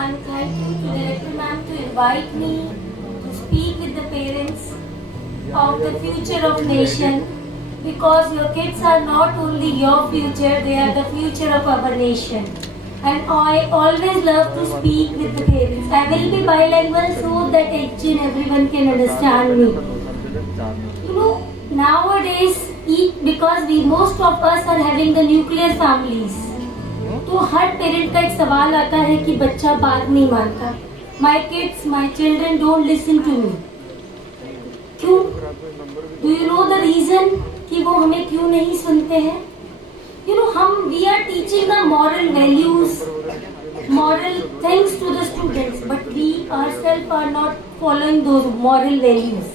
and thank you to Director Ma'am to invite me to speak with the parents of the future of nation, because your kids are not only your future, they are the future of our nation. And I always love to speak with the parents. I will be bilingual so that each and everyone can understand me. You know, nowadays, because most of us are having the nuclear families, तो हर parent का एक सवाल आता है कि बच्चा बात नहीं मानता. My kids, my children don't listen to me. क्यों? Do you know the reason कि वो हमें क्यों नहीं सुनते हैं? You know, we are teaching the moral values, moral things to the students, but we ourselves are not following those moral values.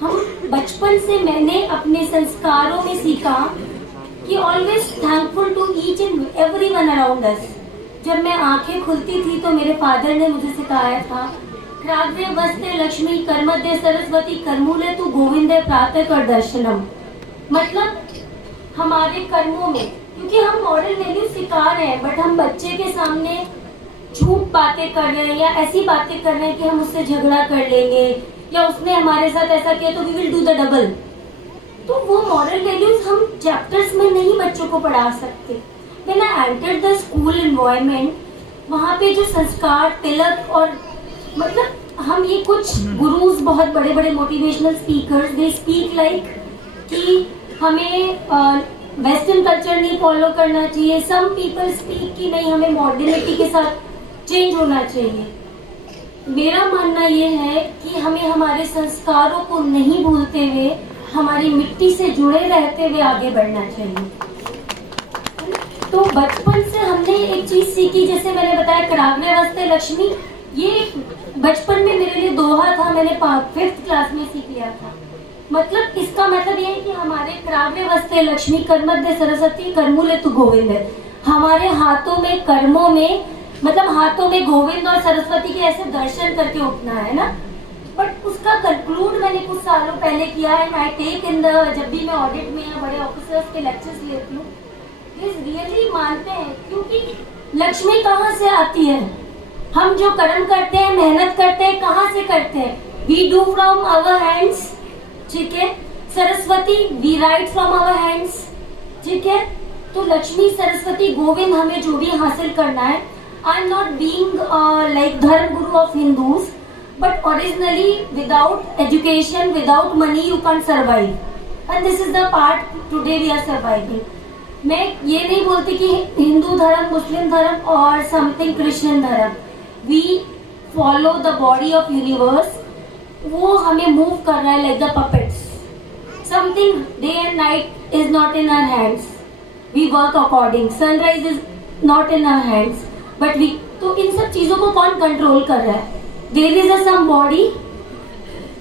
हम बचपन से मैंने अपने संस्कारों में सीखा कि always thankful to each and everyone around us. जब मैं आंखें खुलती थी तो मेरे फादर ने मुझे सिखाया था, क्राग्रे वस्ते लक्ष्मी कर्मदे सरस्वती कर्मूले तु गोविंदे प्रातः कर दर्शनम. मतलब हमारे कर्मों में, क्योंकि हम मॉरल वैल्यू सिखा रहे हैं, बट हम बच्चे के सामने झूठ बातें कर रहे हैं या ऐसी बातें कर रहे हैं कि हम उससे झगड़ा कर लेंगे या उसने हमारे साथ ऐसा किया तो we will do the double. तो वो मॉरल वैल्यूज हम चैप्टर्स में नहीं बच्चों को पढ़ा सकते. When I entered the school environment, वहाँ पे जो संस्कार तिलक और मतलब हम ये कुछ गुरुज, बहुत बड़े बड़े motivational speakers, they speak like कि हमें वेस्टर्न कल्चर नहीं फॉलो करना चाहिए. सम पीपल स्पीक कि नहीं, हमें मॉडर्निटी के साथ चेंज होना चाहिए. मेरा मानना ये है कि हमें हमारे संस्कारों को नहीं भूलते हुए, हमारी मिट्टी से जुड़े रहते हुए आगे बढ़ना चाहिए. तो बचपन से हमने एक चीज सीखी, जैसे मैंने बताया कराग्रे वस्ते लक्ष्मी, ये बचपन में मेरे लिए दोहा था, मैंने 5th क्लास में सीख लिया था. मतलब इसका मतलब ये है कि हमारे क्राव्य वस्ते लक्ष्मी कर्मद्य सरस्वती कर्मूले तु गोविंद है. हमारे हाथों में, कर्मों में, मतलब हाथों में गोविंद और सरस्वती के ऐसे दर्शन करके उठना है ना. बट उसका कंक्लूड मैंने कुछ सालों पहले किया है. आई टेक इन द, जब भी मैं ऑडिट में या बड़े ऑफिसर्स के लेक्चर्स लेती हूँ, रियली मानते हैं, क्योंकि लक्ष्मी कहाँ से आती है? हम जो कर्म करते हैं, मेहनत करते हैं, कहाँ से करते हैं? We do from our hands. ठीक है. Saraswati we write from our hands. ठीक है. तो लक्ष्मी, सरस्वती, गोविंद, हमें जो भी हासिल करना है, I am not being like धर्म गुरु of Hindus, but originally without education, without money you can survive, and this is the part today we are surviving. मैं ये नहीं बोलती कि हिंदू धर्म, मुस्लिम धर्म और समथिंग क्रिश्चियन धर्म, we follow the body of universe. वो हमें मूव कर रहा है like the puppets. Something day and night is not in our hands. We work according. Sunrise is not in our hands, but we, तो इन सब चीजों को कौन कंट्रोल कर रहा है? There is a some body,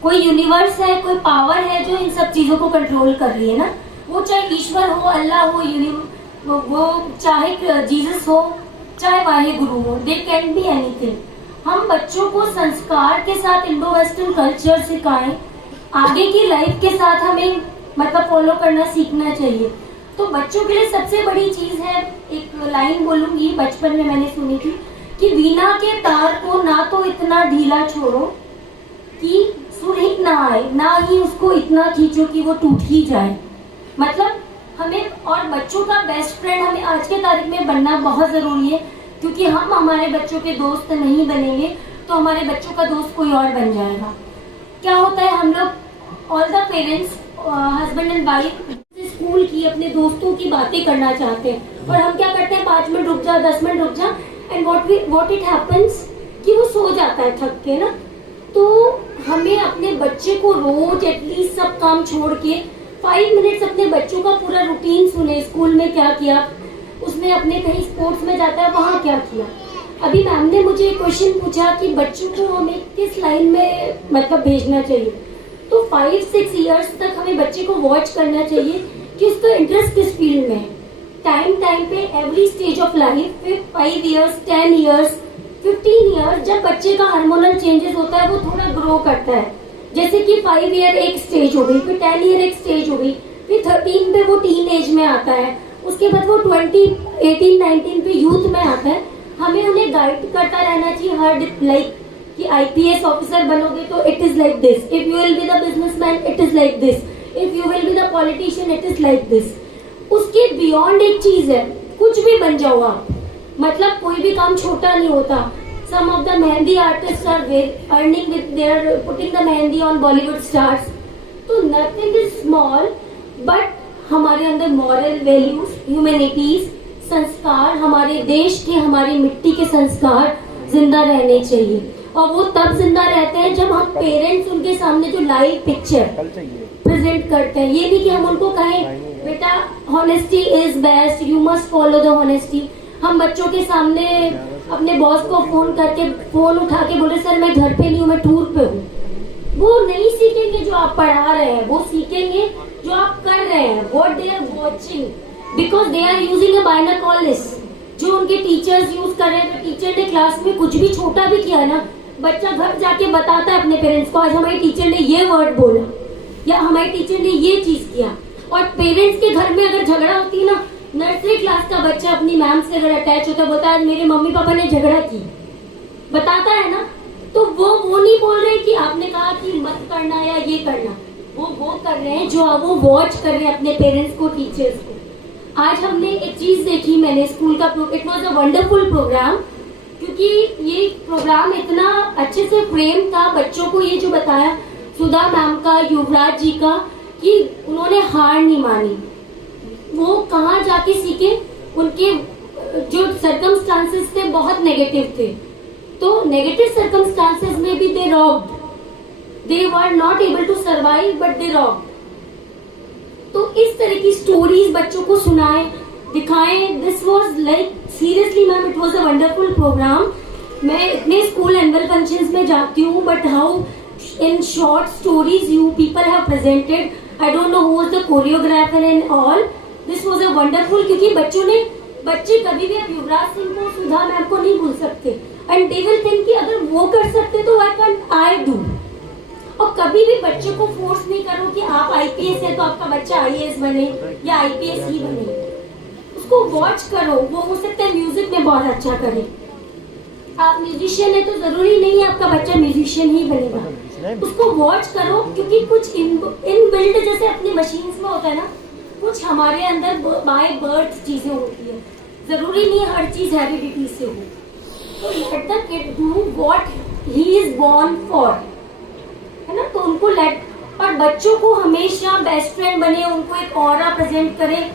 कोई यूनिवर्स है, कोई पावर है जो इन सब चीजों को कंट्रोल कर रही है ना. वो चाहे ईश्वर हो, अल्लाह हो, वो चाहे जीसस हो, चाहे वाहे गुरु हो, दे कैन बी एनीथिंग. हम बच्चों को संस्कार के साथ इंडो वेस्टर्न कल्चर सिखाएं, आगे की लाइफ के साथ हमें मतलब फॉलो करना सीखना चाहिए. तो बच्चों के लिए सबसे बड़ी चीज है, एक लाइन बोलूंगी, बचपन में मैंने सुनी थी कि वीणा के तार को ना तो इतना ढीला छोड़ो कि सुर ही ना आए, ना ही उसको इतना खींचो कि वो टूट ही जाए. मतलब हमें, और बच्चों का बेस्ट फ्रेंड हमें आज के तारीख में बनना बहुत जरूरी है, क्योंकि हम हमारे बच्चों के दोस्त नहीं बनेंगे तो हमारे बच्चों का दोस्त कोई और बन जाएगा. क्या होता है, हम लोग all the parents, husband and wife, school की अपने दोस्तों की बातें करना चाहते हैं, और हम क्या करते हैं, 5 मिनट रुक जा, 10 मिनट रुक जा, एंड व्हाट इट हैपेंस कि वो सो जाता है थक के ना. तो हमें अपने बच्चे को रोज एटलीस्ट सब काम छोड़ के 5 मिनट्स अपने बच्चों का पूरा रूटीन सुने. स्कूल में क्या किया, उसने अपने कहीं स्पोर्ट्स में जाता है, वहाँ क्या किया. अभी मैम ने मुझे एक क्वेश्चन पूछा कि बच्चों को हमें किस लाइन में मतलब भेजना चाहिए. तो 5-6 इयर्स तक हमें बच्चे को वॉच करना चाहिए कि उसका इंटरेस्ट किस फील्ड में है. टाइम पे every stage of life, 5 years, 10 years, 15 years, जब बच्चे का हार्मोनल चेंजेस होता है, वो थोड़ा ग्रो करता है. जैसे कि 5 ईयर एक स्टेज हो गई, फिर 10 ईयर एक स्टेज हो गई, फिर 13 पे वो टीन एज में आता है, उसके बाद वो 18-19 पे यूथ में आता है. हमें उन्हें गाइड करता रहना चाहिए हर लाइक कि IPS ऑफिसर बनोगे तो it is like this, if you will be the businessman it is like this, if you will be the politician it is like this. उसके बियॉन्ड एक चीज है, कुछ भी बन जाओ आप, मतलब कोई भी काम छोटा नहीं होता। Some of the mehndi artist are earning with their putting the mehndi on Bollywood stars. तो नथिंग इज स्मॉल, बट हमारे अंदर मॉरल वैल्यूज, ह्यूमैनिटीज, संस्कार, हमारे देश के, हमारी मिट्टी के संस्कार जिंदा रहने चाहिए। और वो तब जिंदा रहते हैं जब हम पेरेंट्स उनके सामने जो लाइव पिक्चर प्रेजेंट करते हैं। ये नहीं कि हम उनको कहें बेटा honesty is best, you must follow the honesty. हम बच्चों के सामने अपने बॉस को फोन उठा के बोले सर मैं घर पे नहीं हूँ, मैं टूर पे हूँ। वो नहीं सीखेंगे जो आप पढ़ा रहे हैं, वो सीखेंगे जो आप कर रहे हैं, what they are watching, because they are using a binoculars जो उनके टीचर्स यूज कर रहे हैं। तो टीचर ने क्लास में कुछ भी छोटा भी किया ना, बच्चा घर जाके बताता है अपने पेरेंट्स को आज हमारी टीचर ने ये वर्ड बोला या हमारी टीचर ने ये चीज किया। और पेरेंट्स के घर में अगर झगड़ा होती है ना, नर्सरी क्लास का बच्चा अपनी मैम से अगर अटैच होता है, बोलता है मेरे मम्मी पापा ने झगड़ा की, बताता है ना। तो वो नहीं बोल रहे कि आपने कहा कि मत करना या ये करना, वो कर रहे हैं जो वो वॉच कर रहे हैं अपने पेरेंट्स को, टीचर्स को। आज हमने एक चीज देखी, मैंने स्कूल का, it was a wonderful programme, क्योंकि ये प्रोग्राम इतना अच्छे से फ्रेम था। बच्चों को ये जो बताया सुधा मैम का, युवराज जी का, कि उन्होंने हार नहीं मानी। वो कहाँ जाके सीखे, उनके जो सर्कमस्टांसेस थे बहुत नेगेटिव थे, तो नेगेटिव सर्कमस्टांसेस में भी they robbed, they were not able to survive but they robbed. तो इस तरह की स्टोरीज बच्चों को सुनाएं, दिखाएं। This was like seriously ma'am it was a wonderful programme. मैं इतने स्कूल एनुअल फंक्शंस में जाती हूँ, but how in short stories you people have presented, I don't know who was the choreographer and all. This was a wonderful, क्योंकि बच्चे कभी भी अब युवराज सिंह को, सुधा मैम को नहीं भूल सकते, एंड दे विल थिंक कि अगर वो कर सकते तो व्हाई कांट आई डू। और कभी भी बच्चे को फोर्स नहीं करो कि आप IPS है तो आपका बच्चा IAS बने या IPS ही बने। उसको वॉच करो, वो हो सकता है म्यूजिक में बहुत अच्छा करे। आप म्यूजिशियन है तो जरूरी नहीं है आपका बच्चा म्यूजिशियन ही बनेगा। उसको वॉच करो, क्योंकि कुछ इनबिल्ट जैसे अपनी मशीन्स में होता है ना, कुछ हमारे अंदर बाय बर्थ चीजें होती है, जरूरी नहीं हर चीज हेरिडिटी से हो। तो let the kid do what he is born for, है ना। तो उनको लेट, और बच्चों को हमेशा बेस्ट फ्रेंड बने, उनको एक ऑरा प्रेजेंट करें